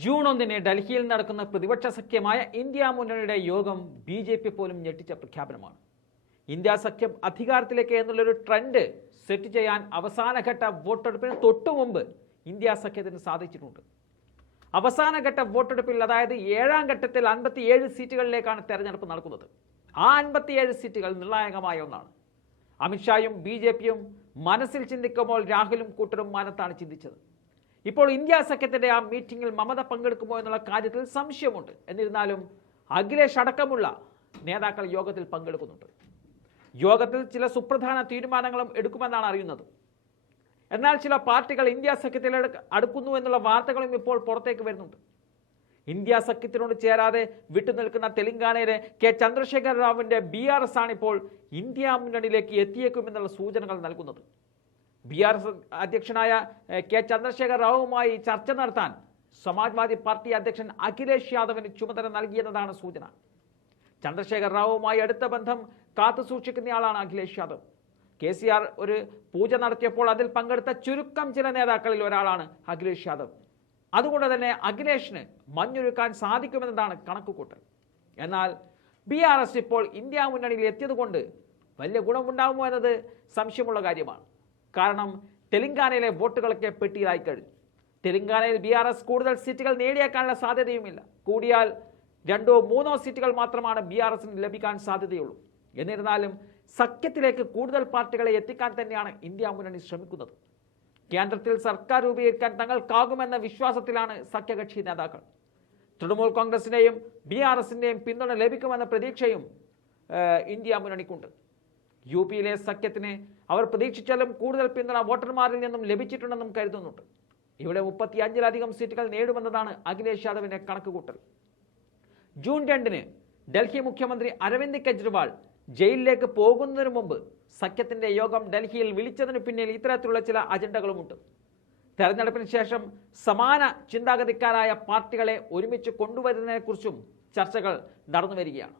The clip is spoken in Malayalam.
ജൂൺ 1 ഡൽഹിയിൽ നടക്കുന്ന പ്രതിപക്ഷ സഖ്യമായ ഇന്ത്യ മുന്നണിയുടെ യോഗം ബി.ജെ.പി പോലും ഞെട്ടിച്ച പ്രഖ്യാപനമാണ്. ഇന്ത്യ സഖ്യം അധികാരത്തിലേക്ക് എന്നുള്ളൊരു ട്രെൻഡ് സെറ്റ് ചെയ്യാൻ അവസാനഘട്ട വോട്ടെടുപ്പിന് തൊട്ടുമുമ്പ് ഇന്ത്യ സഖ്യത്തിന് സാധിച്ചിട്ടുണ്ട്. അവസാനഘട്ട വോട്ടെടുപ്പിൽ, അതായത് 7ാം ഘട്ടത്തിൽ 57 സീറ്റുകളിലേക്കാണ് തെരഞ്ഞെടുപ്പ് നടക്കുന്നത്. ആ 57 സീറ്റുകൾ നിർണായകമായ ഒന്നാണ്. അമിത്ഷായും ബി.ജെ.പിയും മനസ്സിൽ ചിന്തിക്കുമ്പോൾ രാഹുലും കൂട്ടരും മനത്താണ് ചിന്തിച്ചത്. ഇപ്പോൾ ഇന്ത്യ സഖ്യത്തിന്റെ ആ മീറ്റിംഗിൽ മമത പങ്കെടുക്കുമോ എന്നുള്ള കാര്യത്തിൽ സംശയമുണ്ട്. എന്നിരുന്നാലും അഖിലേഷ് അടക്കമുള്ള നേതാക്കൾ യോഗത്തിൽ പങ്കെടുക്കുന്നുണ്ട്. യോഗത്തിൽ ചില സുപ്രധാന തീരുമാനങ്ങളും എടുക്കുമെന്നാണ് അറിയുന്നത്. എന്നാൽ ചില പാർട്ടികൾ ഇന്ത്യ സഖ്യത്തിൽ അടുക്കുന്നു എന്നുള്ള വാർത്തകളും ഇപ്പോൾ പുറത്തേക്ക് വരുന്നുണ്ട്. ഇന്ത്യ സഖ്യത്തിനോട് ചേരാതെ വിട്ടുനിൽക്കുന്ന തെലങ്കാനയിലെ കെ ചന്ദ്രശേഖർ റാവുവിന്റെ BRS ആണിപ്പോൾ ഇന്ത്യ മുന്നണിയിലേക്ക് എത്തിയേക്കുമെന്നുള്ള സൂചനകൾ നൽകുന്നത്. BRS അധ്യക്ഷനായ കെ ചന്ദ്രശേഖർ റാവുവുമായി ചർച്ച നടത്താൻ സമാജ്വാദി പാർട്ടി അധ്യക്ഷൻ അഖിലേഷ് യാദവിന് ചുമതല നൽകിയെന്നതാണ് സൂചന. ചന്ദ്രശേഖർ റാവുവുമായി അടുത്ത ബന്ധം കാത്തുസൂക്ഷിക്കുന്നയാളാണ് അഖിലേഷ് യാദവ്. KCR ഒരു പൂജ നടത്തിയപ്പോൾ അതിൽ പങ്കെടുത്ത ചുരുക്കം ചില നേതാക്കളിൽ ഒരാളാണ് അഖിലേഷ് യാദവ്. അതുകൊണ്ട് തന്നെ അഖിലേഷിന് മഞ്ഞൊരുക്കാൻ സാധിക്കുമെന്നതാണ് കണക്കുകൂട്ടൽ. എന്നാൽ BRS ഇപ്പോൾ ഇന്ത്യ മുന്നണിയിൽ എത്തിയതുകൊണ്ട് വലിയ ഗുണമുണ്ടാകുമോ എന്നത് സംശയമുള്ള കാര്യമാണ്. കാരണം തെലങ്കാനയിലെ വോട്ടുകളൊക്കെ പെട്ടിയിലായി കഴിഞ്ഞു. തെലങ്കാനയിൽ BRS കൂടുതൽ സീറ്റുകൾ നേടിയേക്കാനുള്ള സാധ്യതയുമില്ല. കൂടിയാൽ 2ഓ 3ഓ സീറ്റുകൾ മാത്രമാണ് BRSന് ലഭിക്കാൻ സാധ്യതയുള്ളൂ. എന്നിരുന്നാലും സഖ്യത്തിലേക്ക് കൂടുതൽ പാർട്ടികളെ എത്തിക്കാൻ തന്നെയാണ് ഇന്ത്യ മുന്നണി ശ്രമിക്കുന്നത്. കേന്ദ്രത്തിൽ സർക്കാർ രൂപീകരിക്കാൻ തങ്ങൾക്കാകുമെന്ന വിശ്വാസത്തിലാണ് സഖ്യകക്ഷി നേതാക്കൾ. തൃണമൂൽ കോൺഗ്രസിന്റെയും BRSന്റെയും പിന്തുണ ലഭിക്കുമെന്ന പ്രതീക്ഷയും ഇന്ത്യ മുന്നണിക്കുണ്ട്. UPയിലെ സഖ്യത്തിന് അവർ പ്രതീക്ഷിച്ചാലും കൂടുതൽ പിന്തുണ വോട്ടർമാരിൽ നിന്നും ലഭിച്ചിട്ടുണ്ടെന്നും കരുതുന്നുണ്ട്. ഇവിടെ 35-ലധികം സീറ്റുകൾ നേടുമെന്നതാണ് അഖിലേഷ് യാദവിന്റെ കണക്കുകൂട്ടൽ. ജൂൺ 2 ഡൽഹി മുഖ്യമന്ത്രി അരവിന്ദ് കെജ്രിവാൾ ജയിലിലേക്ക് പോകുന്നതിന് മുമ്പ് സഖ്യത്തിന്റെ യോഗം ഡൽഹിയിൽ വിളിച്ചതിന് പിന്നിൽ ഇത്തരത്തിലുള്ള ചില അജണ്ടകളുമുണ്ട്. തെരഞ്ഞെടുപ്പിന് ശേഷം സമാന ചിന്താഗതിക്കാരായ പാർട്ടികളെ ഒരുമിച്ച് കൊണ്ടുവരുന്നതിനെക്കുറിച്ചും ചർച്ചകൾ നടന്നുവരികയാണ്.